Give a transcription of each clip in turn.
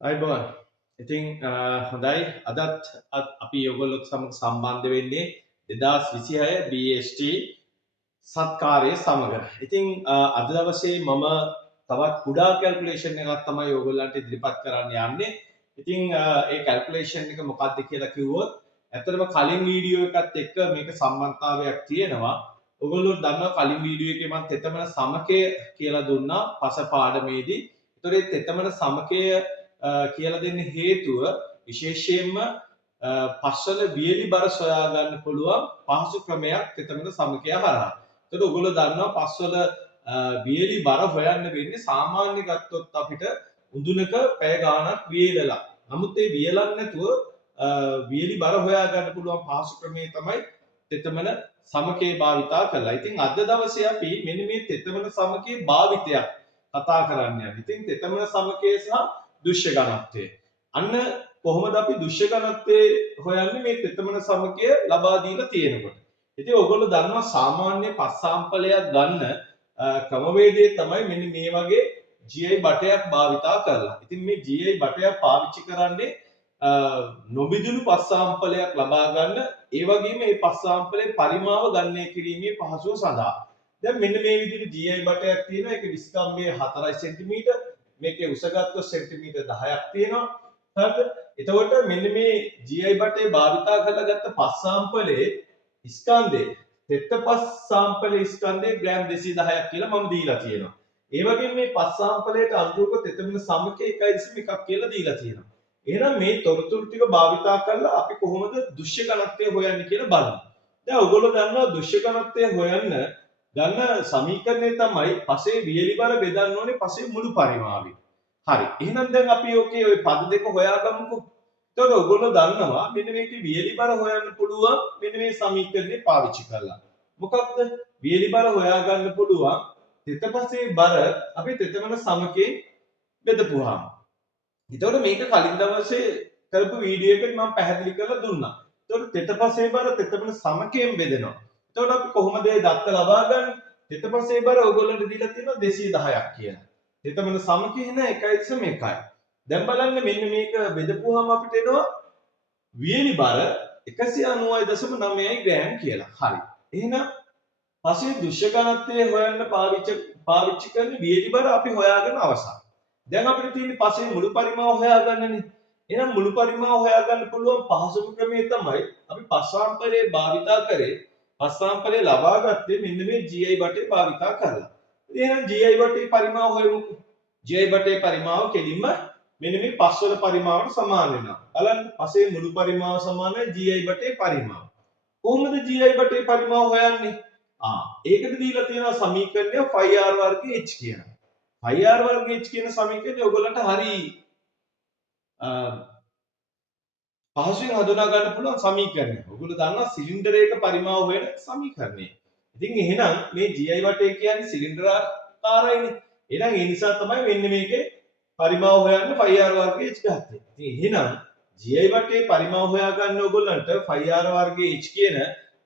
අයිබෝන් ඉතින් හොඳයි අදත් අපි ඔයගොල්ලොත් සමග සම්බන්ධ වෙන්නේ 2026 BST සත්කාරය සමග. ඉතින් අද දවසේ මම තවත් කුඩා කැල්කියුලේෂන් එකක් තමයි ඔයගොල්ලන්ට ඉදිරිපත් කරන්න යන්නේ. ඉතින් ඒ කැල්කියුලේෂන් එක මොකක්ද කියලා කිව්වොත් ඇත්තටම කලින් වීඩියෝ එකත් එක්ක මේක සම්බන්ධතාවයක් තියෙනවා. ඔයගොල්ලෝ දන්නවා කලින් වීඩියෝ එකේ මම තෙතමන සමකය කියලා දුන්නා පස පාඩමේදී. ඒතොර ඒ තෙතමන සමකය කියලා දෙන්න හේතුව විශේෂයෙන්ම පස්වල වියලි බර සොයා ගන්න පුළුවන් පහසු ක්‍රමයක් තෙතමන සමකය හරහා. එතකොට ඔයගොල්ලෝ දන්නවා පස්වල වියලි බර හොයන්න වෙන්නේ සාමාන්‍ය ගත්තොත් අපිට උඳුනක පැය ගාණක් වියලලා. නමුත් ඒ වියලන්නේ නැතුව වියලි බර හොයා ගන්න පුළුවන් පහසු ක්‍රමය තමයි තෙතමන සමකේ භාවිතා කරලා. ඉතින් අද දවසේ අපි මෙන්න මේ තෙතමන සමකේ භාවිතයක් කතා කරන්න යනවා. ඉතින් තෙතමන සමකය සහ දෘශ්‍ය ඝනත්වය. අන්න කොහොමද අපි දෘශ්‍ය ඝනත්වය හොයන්නේ මේ තෙතමන සමකය ලබා දීලා තියෙනකොට. ඉතින් ඔයගොල්ලෝ දන්නවා සාමාන්‍ය පස් සාම්පලයක් ගන්න ක්‍රමවේදය තමයි මෙන්න මේ වගේ GI බටයක් භාවිතා කරලා. ඉතින් මේ GI බටයක් පාවිච්චි කරන්නේ නොබිදුණු පස් සාම්පලයක් ලබා ගන්න ඒ වගේම මේ පස් සාම්පලයේ පරිමාව ගණනය කිරීමේ පහසුව සඳහා. දැන් මෙන්න මේ විදිහට GI බටයක් තියෙනවා. ඒක විස්කම්භයේ 4 සෙන්ටිමීටර් මේකේ උස ගත්තොත් සෙන්ටිමීටර් 10ක් තියෙනවා. හරිද? එතකොට මෙන්න මේ GI බටේ භාවිතා කරලා ගත්ත පස් සාම්පලයේ ස්කන්ධය තෙත පස් සාම්පලයේ ස්කන්ධය ග්‍රෑම් 210ක් කියලා මම දීලා තියෙනවා. ඒ වගේම මේ පස් සාම්පලයට අනුරූප තෙතමන සමකය 1.1ක් කියලා දීලා තියෙනවා. එහෙනම් මේ තොරතුරු ටික භාවිතා කරලා අපි කොහොමද දෘශ්‍ය ඝනත්වය හොයන්නේ කියලා බලමු. දැන් ඔයගොල්ලෝ දන්නවා දෘශ්‍ය ඝනත්වය හොයන්න ගන්න සමීකරණය තමයි පසේ වියලි බර බෙදන්න ඕනේ පසේ මුළු පරිමාවෙන්. හරි. එහෙනම් දැන් අපි ඔකේ ওই පද දෙක හොයාගමුකෝ. එතකොට ඔයගොල්ලෝ දන්නවා මෙන්න මේකේ වියලි බර හොයන්න පුළුවන් මෙන්න මේ සමීකරණය පාවිච්චි කරලා. මොකක්ද? වියලි බර හොයාගන්න පුළුවන් තෙතපසේ බර අපි තෙතමන සමකේ බෙදපුවාම. එතකොට මේක කලින් දවසේ කරපු වීඩියෝ එකෙන් මම පැහැදිලි කරලා දුන්නා. එතකොට තෙතපසේ බර තෙතමන සමකයෙන් බෙදෙනවා. එතකොට අපි කොහොමද ඒ දත්ත ලබා ගන්නේ? තෙතපසේ බර ඔයගොල්ලන්ට දීලා තියෙනවා 210ක් කියලා. තෙතමන සමකය එන 1.1. දැන් බලන්න මෙන්න මේක බෙදපුවාම අපිට එනවා වියලි බර 190.9 ග්‍රෑම් කියලා. හරි. එහෙනම් පස්සේ දෘශ්‍ය ඝනත්වය හොයන්න පාවිච්චි කරන වියලි බර අපි හොයාගෙන අවසන්. දැන් අපිට තියෙන්නේ පස්සේ මුළු පරිමාව හොයාගන්නනේ. එහෙනම් මුළු පරිමාව හොයාගන්න පුළුවන් පහසුම ක්‍රමය තමයි අපි පස් සාම්පලයේ භාවිතා කරේ. පස් සාම්පලයේ ලබා ගත්තේ මෙන්න මේ GI බටේ භාවිතා කරලා. එහෙනම් GI බටේ පරිමාව හොයමුකෝ. GI බටේ පරිමාව කෙලින්ම මෙන්න මේ පස්වල පරිමාවට සමාන වෙනවා. බලන්න පස්සේ මුළු පරිමාව සමානයි GI බටේ පරිමාව. කොහොමද GI බටේ පරිමාව හොයන්නේ? ඒකට දීලා තියෙනවා සමීකරණය 5r වර්ග h කියන. 5r වර්ග h කියන සමීකරණය ඔයගොල්ලන්ට හරි පහසුවෙන් හඳුනා ගන්න පුළුවන් සමීකරණයක්. ඔයගොල්ලෝ දන්නවා සිලින්ඩරයක පරිමාව හොයන සමීකරණය. ඉතින් එහෙනම් මේ GI වටේ කියන්නේ සිලින්ඩරාකාරයිනේ. එහෙනම් ඒ නිසා තමයි මෙන්න මේකේ පරිමාව හොයන්න 5r වර්ග h ගත්තේ. ඉතින් එහෙනම් GI වටේ පරිමාව හොයා ගන්න ඕගොල්ලන්ට 5r වර්ග h කියන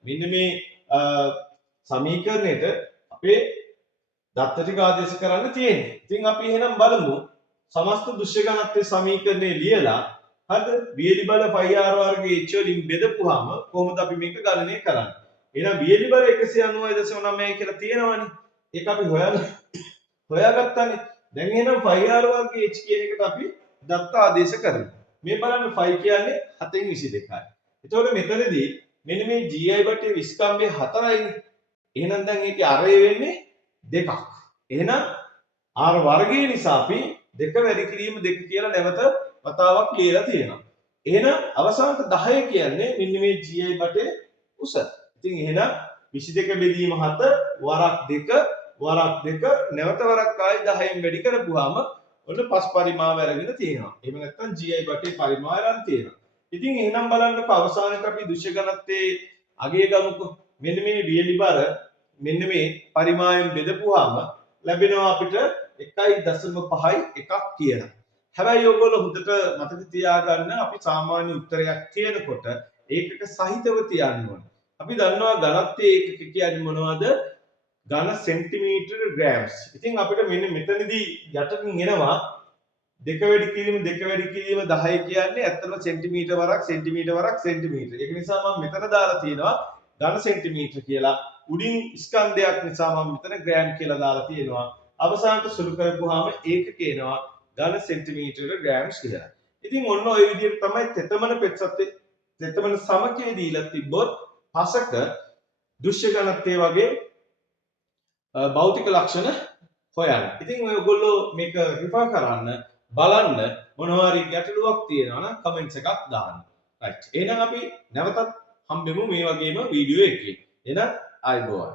මෙන්න මේ සමීකරණයට අපේ දත්ත ටික ආදේශ කරන්න තියෙන්නේ. ඉතින් අපි එහෙනම් බලමු සමස්ත දෘශ්‍ය ඝනත්වයේ සමීකරණය ලියලා හරිද? වියලි බල 5r වර්ග h වලින් බෙදපුවාම කොහොමද අපි මේක ගණනය කරන්නේ? එහෙනම් වියලි බල 190.9 කියලා තියෙනවනේ. ඒක අපි හොයාගත්තානේ. දැන් එහෙනම් 5r වර්ග h කියන එකට අපි දත්ත ආදේශ කරමු. මේ බලන්න 5 කියන්නේ 7න් 22යි. එතකොට මෙතනදී මෙන්න මේ GI බටේ විස්කම්භය 4යිනේ. එහෙනම් දැන් ඒකේ අරය වෙන්නේ 2ක්. එහෙනම් r වර්ගය නිසා අපි 2 වැඩි කිරීම 2 කියලා නැවත වතාවක් ලියලා තියෙනවා. එහෙනම් අවසානට 10 කියන්නේ මෙන්න මේ GI බටේ උස. ඉතින් එහෙනම් 22 බෙදීම 7 වරක් 2 වරක් 2 නැවත වරක් ආයි 10න් වැඩි කරපුවාම ඔන්න පස් පරිමාව අරගෙන තියෙනවා. එහෙම නැත්නම් GI බටේ පරිමාව අරන් තියෙනවා. ඉතින් එහෙනම් බලන්නකො අවසානයේ අපි දෘශ්‍ය ඝනත්වයේ අගය ගමුකෝ. මෙන්න මේ වියලි බර මෙන්න මේ පරිමාවෙන් බෙදපුවාම ලැබෙනවා අපිට 1.5යි එකක් කියලා. හැබැයි ඔයගොල්ලෝ හොඳට මතක තියාගන්න අපි සාමාන්‍ය උත්තරයක් කියනකොට ඒකක සහිතව තියන්න ඕනේ. අපි දන්නවා ඝනත්වයේ ඒකක කියන්නේ මොනවද? ඝන සෙන්ටිමීටර ග්‍රෑම්ස්. ඉතින් අපිට මෙන්න මෙතනදී යටකින් එනවා දෙක වැඩි කිරීම 10 කියන්නේ ඇත්තටම සෙන්ටිමීටර වරක් සෙන්ටිමීටර වරක් සෙන්ටිමීටර. ඒක නිසා මම මෙතන දාලා තියෙනවා ඝන සෙන්ටිමීටර කියලා. උඩින් ස්කන්ධයක් නිසා මම මෙතන ග්‍රෑම් කියලා දාලා තියෙනවා. අවසානට සුළු කරපුවාම ඒකක එනවා ඝන සෙන්ටිමීටර ග්‍රෑම්ස් කියලා. ඉතින් ඔන්න ඔය විදිහට තමයි තෙතමන පෙත්සත්තේ තෙතමන සමකයේ දීලා තිබ්බොත් පසක දෘශ්‍ය ඝනත්වයේ වගේ භෞතික ලක්ෂණ හොයන්න. ඉතින් ඔයගොල්ලෝ මේක රිෆර් කරන්න බලන්න මොනවා හරි ගැටලුවක් තියෙනවා නම් කමෙන්ට්ස් එකක් දාන්න. රයිට්. එහෙනම් අපි නැවතත් හම්බෙමු මේ වගේම වීඩියෝ එකකින්. එහෙනම් ආයුබෝවන්.